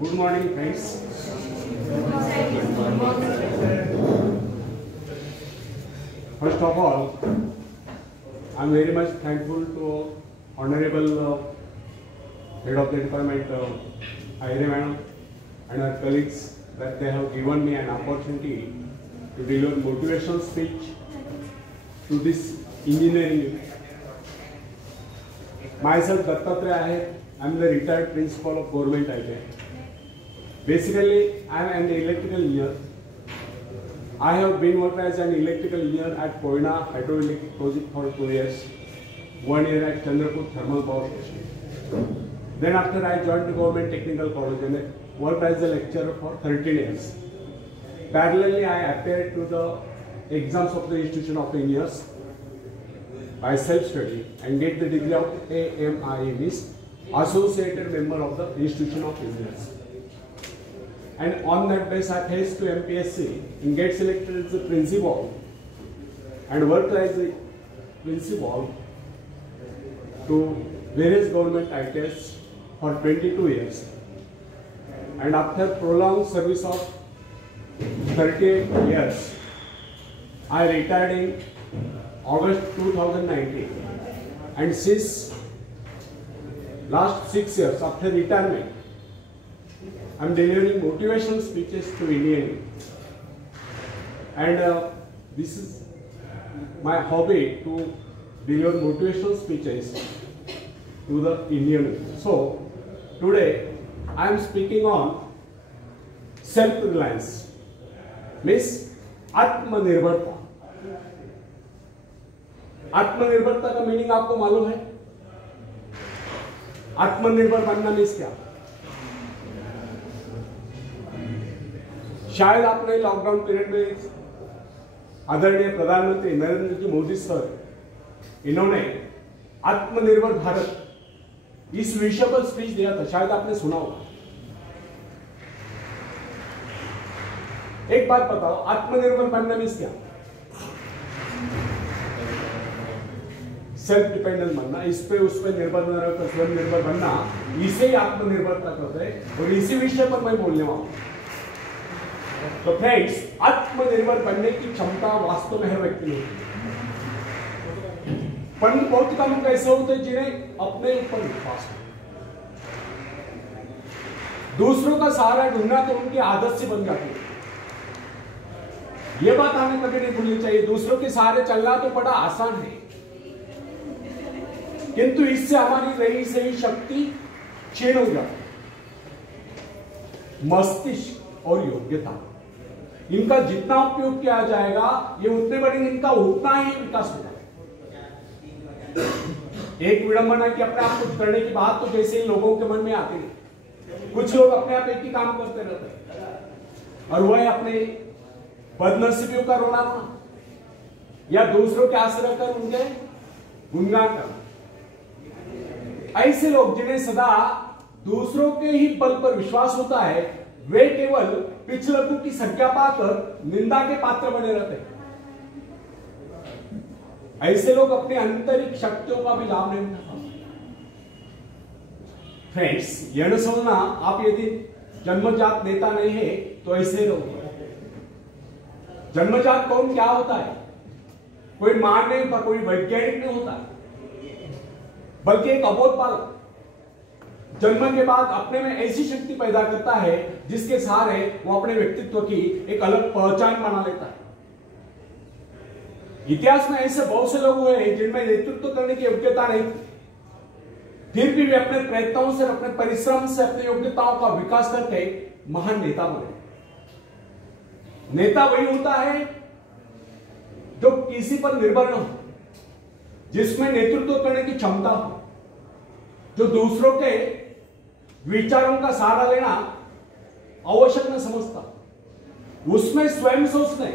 Good morning, friends. First of all, I am very much thankful to Honorable Head of the Department, Aire Madam, and her colleagues that they have given me an opportunity to deliver motivational speech to this engineering unit. Myself, Dattatreya Ahir, I am the retired principal of Government ITI. Basically, I am an electrical engineer. I have been working as an electrical engineer at Koyna Hydroelectric Project for 2 years, 1 year at Chandrapur Thermal Power Station. Then after I joined the Government Technical College and worked as a lecturer for 13 years. Parallelly, I appeared to the exams of the Institution of Engineers by self-study and get the degree of AMIE, means Associated Member of the Institution of Engineers. And on that basis, I faced to MPSC and get selected as the principal and worked as the principal to various government ITIs for 22 years. And after prolonged service of 38 years, I retired in August 2019. And since last 6 years after retirement, I am delivering motivational speeches to Indian youth. And this is my hobby, to deliver motivational speeches to the Indian youth. So today I am speaking on self-reliance, means आत्मनिर्भरता. आत्मनिर्भरता का meaning आपको मालूम है? आत्मनिर्भर बनना means क्या? शायद आपने लॉकडाउन पीरियड में आदरणीय प्रधानमंत्री नरेंद्र जी मोदी सर, इन्होंने आत्मनिर्भर भारत इस विषय पर स्पीच दिया था, शायद आपने सुना होगा. एक बात बताओ, आत्मनिर्भर बनना मीन्स क्या? सेल्फ डिपेंडेंट बनना, इस पे उस पे निर्भर न रहकर स्वयं निर्भर बनना, इसे ही आत्मनिर्भरता कहते हैं. और इसी विषय पर मैं बोलने वाला हूं. तो फ्रेंड्स, आत्मनिर्भर बनने की क्षमता वास्तव में हर व्यक्ति में होती है, पर बहुत कम लोग ऐसे होते हैं जिन्हें अपने ऊपर विश्वास हो. दूसरों का सहारा ढूंढना तो उनकी आदत से बन जाती है. यह बात हमें कभी नहीं भूलनी चाहिए. दूसरों के सहारे चलना तो बड़ा आसान है, किंतु इससे हमारी रही सही शक्ति क्षीण हो जाती है. मस्तिष्क और योग्यता, इनका जितना उपयोग किया जाएगा, ये उतने बढ़ेंगे, इनका उतना ही विकास होगा. एक विडंबना की अपने आप कुछ करने की बात तो जैसे ही लोगों के मन में आती है. कुछ लोग अपने आप एक ही काम करते रहते हैं और वह अपने बदनसीबियों का रोना रोना या दूसरों के आश्रय कर उनके गुणगान करना. ऐसे लोग जिन्हें सदा दूसरों के ही बल पर विश्वास होता है, वे केवल पिछलकों की संख्या पाकर निंदा के पात्र बने रहते हैं. ऐसे लोग अपने आंतरिक शक्तियों का भी लाभ नहीं उठा पाते. फ्रेंड्स, यह न समझना आप यदि जन्मजात नेता नहीं है तो ऐसे रहो. जन्मजात कौन क्या होता है? कोई मान नहीं होता, कोई वैज्ञानिक नहीं होता, बल्कि एक अबोध बालक जन्म के बाद अपने में ऐसी शक्ति पैदा करता है जिसके सहारे वो अपने व्यक्तित्व की एक अलग पहचान बना लेता है. इतिहास में ऐसे बहुत से लोग हुए हैं जिनमें नेतृत्व करने की योग्यता नहीं थी, फिर भी वे अपने प्रयत्नों से, अपने परिश्रम से अपनी योग्यताओं का विकास करके महान नेता बने. नेता वही होता है जो किसी पर निर्भर न हो, जिसमें नेतृत्व करने की क्षमता हो, जो दूसरों के विचारों का सहारा लेना आवश्यक न समझता, उसमें स्वयं सोचने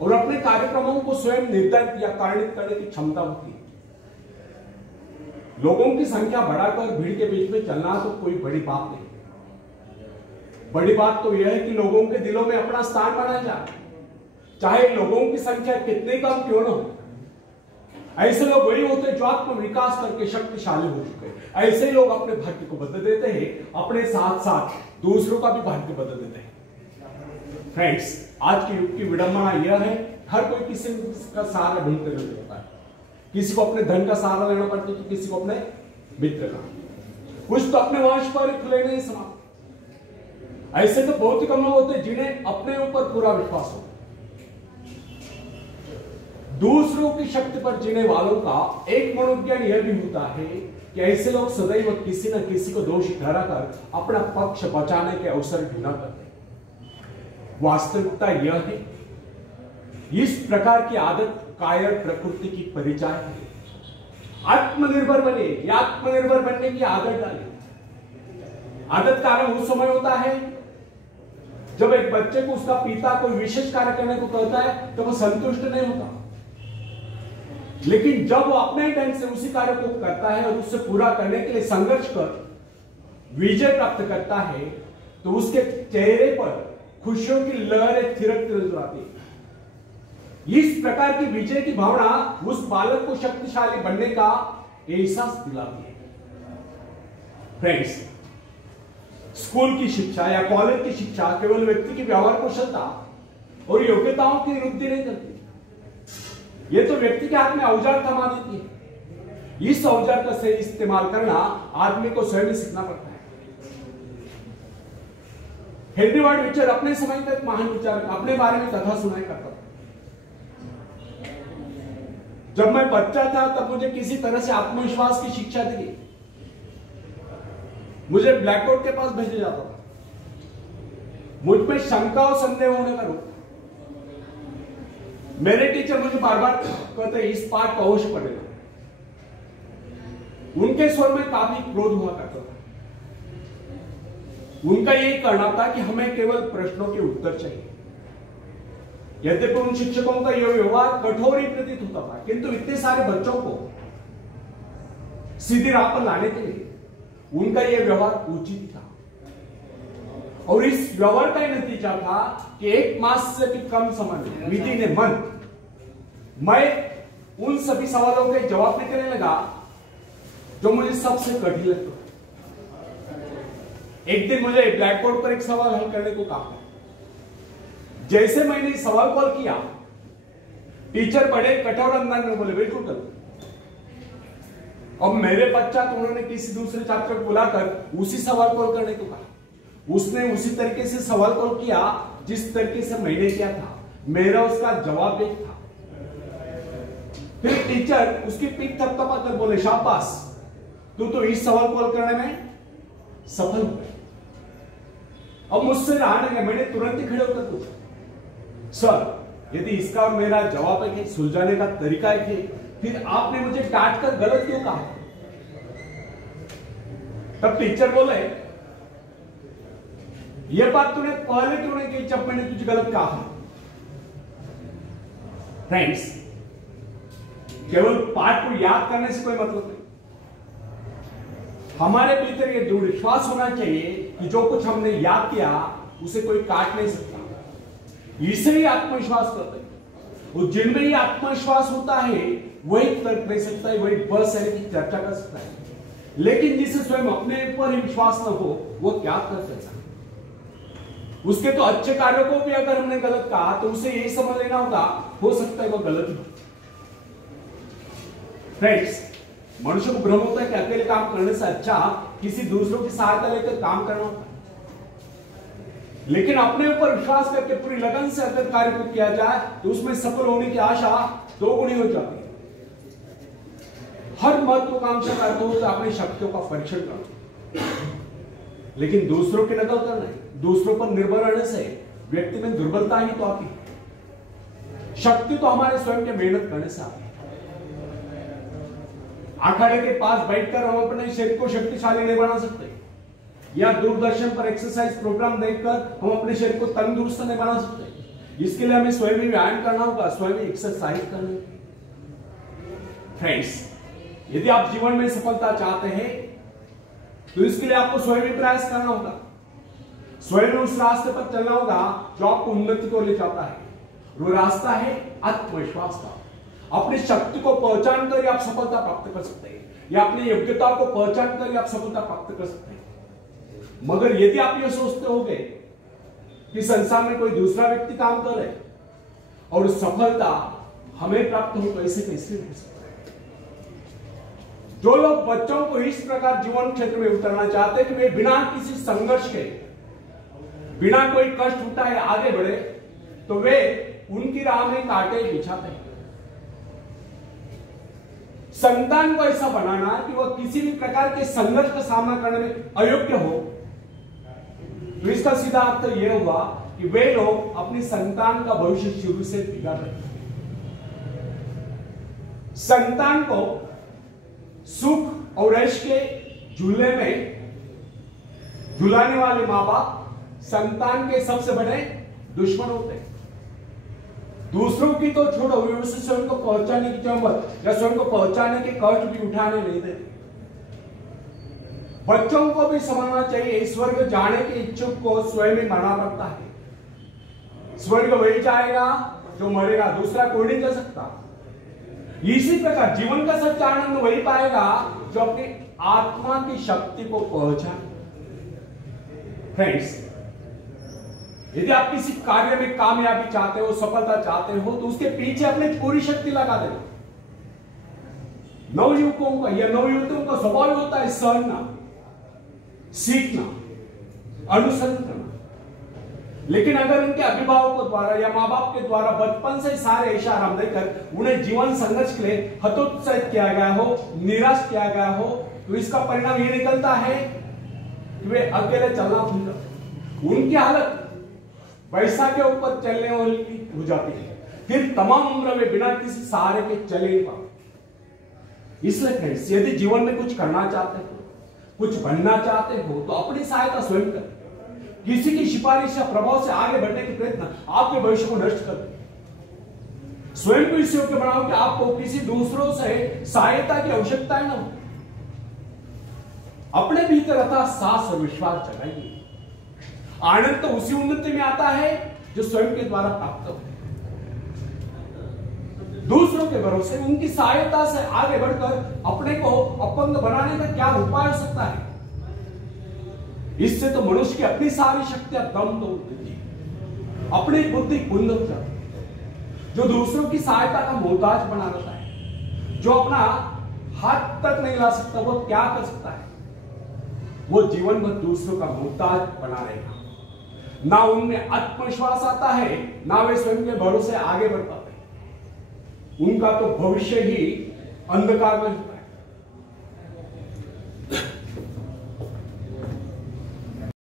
और अपने कार्यक्रमों को स्वयं निर्धारित या कारणित करने की क्षमता होती है. लोगों की संख्या बढ़ाकर भीड़ के बीच में चलना तो कोई बड़ी बात नहीं. बड़ी बात तो यह है कि लोगों के दिलों में अपना स्थान बना जाए, चाहे लोगों की संख्या कितनी कम क्यों न हो. ऐसे लोग वही होते हैं जो आत्म विकास करके शक्तिशाली हो चुके हैं। ऐसे लोग अपने भाग्य को बदल देते हैं, अपने साथ साथ दूसरों का भी भाग्य बदल देते हैं। फ्रेंड्स, आज के युग की विडंबना यह है, हर कोई किसी का सहारा ढूंढते रहता है। किसी को अपने धन का सहारा लेना पड़ता है, तो किसी को अपने मित्र का, कुछ तो अपने वंश पर खुले नहीं समाप्त। ऐसे तो बहुत ही कम लोग होते हैं जिन्हें अपने ऊपर पूरा विश्वास हो। दूसरों की शक्ति पर जीने वालों का एक मनोज्ञान यह भी होता है कि ऐसे लोग सदैव किसी न किसी को दोषी ठहराकर अपना पक्ष बचाने के अवसर ढूंढा करते हैं। वास्तविकता यह है, इस प्रकार की आदत कायर प्रकृति की परिचायक है। आत्मनिर्भर बने या आत्मनिर्भर बनने की आदत डाले। आदत का आरंभ उस समय होता है जब एक बच्चे को उसका पिता कोई विशेष कार्य करने को कहता है तो वो संतुष्ट नहीं होता, लेकिन जब वो अपने ढंग से उसी कार्य को करता है और उससे पूरा करने के लिए संघर्ष कर विजय प्राप्त करता है तो उसके चेहरे पर खुशियों की लहरें थिरकती नजर आती है। इस प्रकार की विजय की भावना उस बालक को शक्तिशाली बनने का एहसास दिलाती है। फ्रेंड्स, स्कूल की शिक्षा या कॉलेज की शिक्षा केवल व्यक्ति की व्यवहार कौशलता और योग्यताओं की वृद्धि नहीं करती, यह तो व्यक्ति के हाथ में औजार थमा देती है। इस औजार का सही इस्तेमाल करना आदमी को स्वयं सीखना पड़ता है। हेनरी वार्ड बीचर अपने समय का एक महान विचारक अपने बारे में कथा सुनाया करता था। जब मैं बच्चा था तब मुझे किसी तरह से आत्मविश्वास की शिक्षा दी गई। मुझे ब्लैक बोर्ड के पास भेजा जाता था, मुझ में शंका और संदेह होने का रोक। मेरे टीचर मुझे बार बार कहते इस पाठ को अवश्य पढ़ेगा। उनके स्वर में काफी क्रोध हुआ करता था। उनका यही कहना था कि हमें केवल प्रश्नों के उत्तर चाहिए। यद्यपि उन शिक्षकों का यह व्यवहार कठोर ही प्रतीत होता था, किंतु इतने सारे बच्चों को सीधी राह पर लाने के लिए उनका यह व्यवहार उचित था। और इस व्यवहार का नतीजा था कि 1 मास से भी कम समय में विदिन ए मंथ मैं उन सभी सवालों के जवाब निकलने लगा जो मुझे सबसे कठिन लगता। एक दिन मुझे ब्लैक बोर्ड पर एक सवाल हल करने को कहा। जैसे मैंने सवाल कॉल किया, टीचर बड़े कठोर अंदाज में बोले बिल्कुल करो। अब मेरे पश्चात उन्होंने किसी दूसरे छात्र को बुलाकर उसी सवाल कॉल करने को कहा। उसने उसी तरीके से सवाल कॉल किया जिस तरीके से मैंने किया था। मेरा उसका जवाब एक था। फिर टीचर उसकी पीठ थपथपाकर बोले शाबाश, तू तो इस सवाल कॉल करने में सफल हुए। अब मुझसे रहा नहीं, मैंने तुरंत ही खड़े होकर पूछा, सर यदि इसका और मेरा जवाब एक सुलझाने का तरीका एक है, फिर आपने मुझे डांट कर गलत क्यों कहा? तब टीचर बोले यह बात तूने पहले क्यों नहीं कही जब मैंने तुझे गलत कहा? फ्रेंड्स, केवल पाठ को याद करने से कोई मतलब नहीं। हमारे भीतर यह दृढ़ विश्वास होना चाहिए कि जो कुछ हमने याद किया उसे कोई काट नहीं सकता। इसे ही आत्मविश्वास कहते हैं। और जिनमें ही आत्मविश्वास होता है वही तर्क दे सकता है, वही बस है कि चर्चा कर सकता है। लेकिन जिसे स्वयं अपने ऊपर ही विश्वास न हो वो क्या कर सकता है? उसके तो अच्छे कार्यों को भी अगर हमने गलत कहा तो उसे यही समझ लेना होगा, हो सकता है वो गलत हो। फ्रेंड्स, मनुष्य को भ्रम होता है कि अकेले काम करने से अच्छा किसी दूसरों की सहायता लेकर काम करना होता है। लेकिन अपने ऊपर विश्वास करके पूरी लगन से अगर कार्य को किया जाए तो उसमें सफल होने की आशा 2 गुनी हो जाती है। हर महत्वाकांक्षा का अर्थ होता है अपनी शक्तियों का परीक्षण करना, लेकिन दूसरों की नकल करना है। दूसरों पर निर्भर रहने से व्यक्ति में दुर्बलता ही तो आती है। शक्ति तो हमारे स्वयं के मेहनत करने से आती है। अखाड़े के पास बैठकर हम अपने शरीर को शक्तिशाली नहीं बना सकते, या दूरदर्शन पर एक्सरसाइज प्रोग्राम देखकर हम अपने शरीर को तंदुरुस्त नहीं बना सकते। इसके लिए हमें स्वयं ही व्यायाम करना होगा, स्वयं एक्सरसाइज करनी होगी। फ्रेंड्स, यदि आप जीवन में सफलता चाहते हैं तो इसके लिए आपको स्वयं ही प्रयास करना होगा, स्वयं उस रास्ते पर चलना होगा जो आपको उन्नति को ले जाता है। वो रास्ता है आत्मविश्वास का। अपनी शक्ति को पहचान कर आप सफलता प्राप्त कर सकते हैं, या अपनी योग्यता को पहचान कर आप सफलता प्राप्त कर सकते हैं। मगर यदि आप ये सोचते होगे कि संसार में कोई दूसरा व्यक्ति काम करे और सफलता हमें प्राप्त हो, तो ऐसे कैसे हो सकता है? जो लोग बच्चों को इस प्रकार जीवन क्षेत्र में उतरना चाहते हैं कि वे बिना किसी संघर्ष के, बिना कोई कष्ट उठाए आगे बढ़े, तो वे उनकी राह में कांटे बिछाते हैं। संतान को ऐसा बनाना कि वह किसी भी प्रकार के संघर्ष का सामना करने में अयोग्य हो, तो इसका सीधा अर्थ यह हुआ कि वे लोग अपनी संतान का भविष्य शुरू से बिगाड़ रहे हैं। संतान को सुख और ऐश के झूले में झुलाने वाले मां बाप संतान के सबसे बड़े दुश्मन होते हैं। दूसरों की तो छोड़ो, उसे स्वयं को पहुंचाने की जरूरत या स्वयं को पहुंचाने के कष्ट भी उठाने नहीं देते। बच्चों को भी समझना चाहिए स्वर्ग जाने के इच्छुक को स्वयं ही मरना पड़ता है। स्वर्ग वही जाएगा जो मरेगा, दूसरा कोई नहीं जा सकता। इसी प्रकार जीवन का सच्चा आनंद वही पाएगा जो अपनी आत्मा की शक्ति को पहचाने। फ्रेंड्स, यदि आप किसी कार्य में कामयाबी चाहते हो, सफलता चाहते हो, तो उसके पीछे अपनी पूरी शक्ति लगा देना। नवयुवकों का या नवयुवतियों का स्वभाव होता है सहना, सीखना, अनुसरण करना। लेकिन अगर उनके अभिभावकों द्वारा या माँ बाप के द्वारा बचपन से सारे इशारा देकर उन्हें जीवन संघर्ष के लिए हतोत्साहित किया गया हो, निराश किया गया हो, तो इसका परिणाम ये निकलता है कि वे अकेले चलना भूल जाते। उनकी हालत पैसा के ऊपर चलने वाली हो जाती है, फिर तमाम उम्र में बिना किसी सहारे के चले नहीं पाते। इसलिए फ्रेंड्स, यदि जीवन में कुछ करना चाहते हो, कुछ बनना चाहते हो, तो अपनी सहायता स्वयं करें। किसी की सिफारिश या प्रभाव से आगे बढ़ने के प्रयत्न आपके भविष्य को नष्ट कर दें। स्वयं को इस योग्य बनाओ कि आपको किसी दूसरों से सहायता की आवश्यकता न हो। अपने भीतर अथा साहस और विश्वास जगाइए। आनंद तो उसी उन्नति में आता है जो स्वयं के द्वारा प्राप्त हो। दूसरों के भरोसे, उनकी सहायता से आगे बढ़कर अपने को अपंग बनाने का क्या उपाय हो सकता है? इससे तो मनुष्य की अपनी सारी शक्तियां दम तोड़ देती है, अपनी बुद्धि कुंद हो जाती है। जो दूसरों की सहायता का मोहताज बना रहता है, जो अपना हाथ तक नहीं ला सकता, वो क्या कर सकता है? वो जीवन भर दूसरों का मोहताज बना रहेगा। ना उनमें आत्मविश्वास आता है, ना वे स्वयं के भरोसे आगे बढ़ पाते। उनका तो भविष्य ही अंधकार में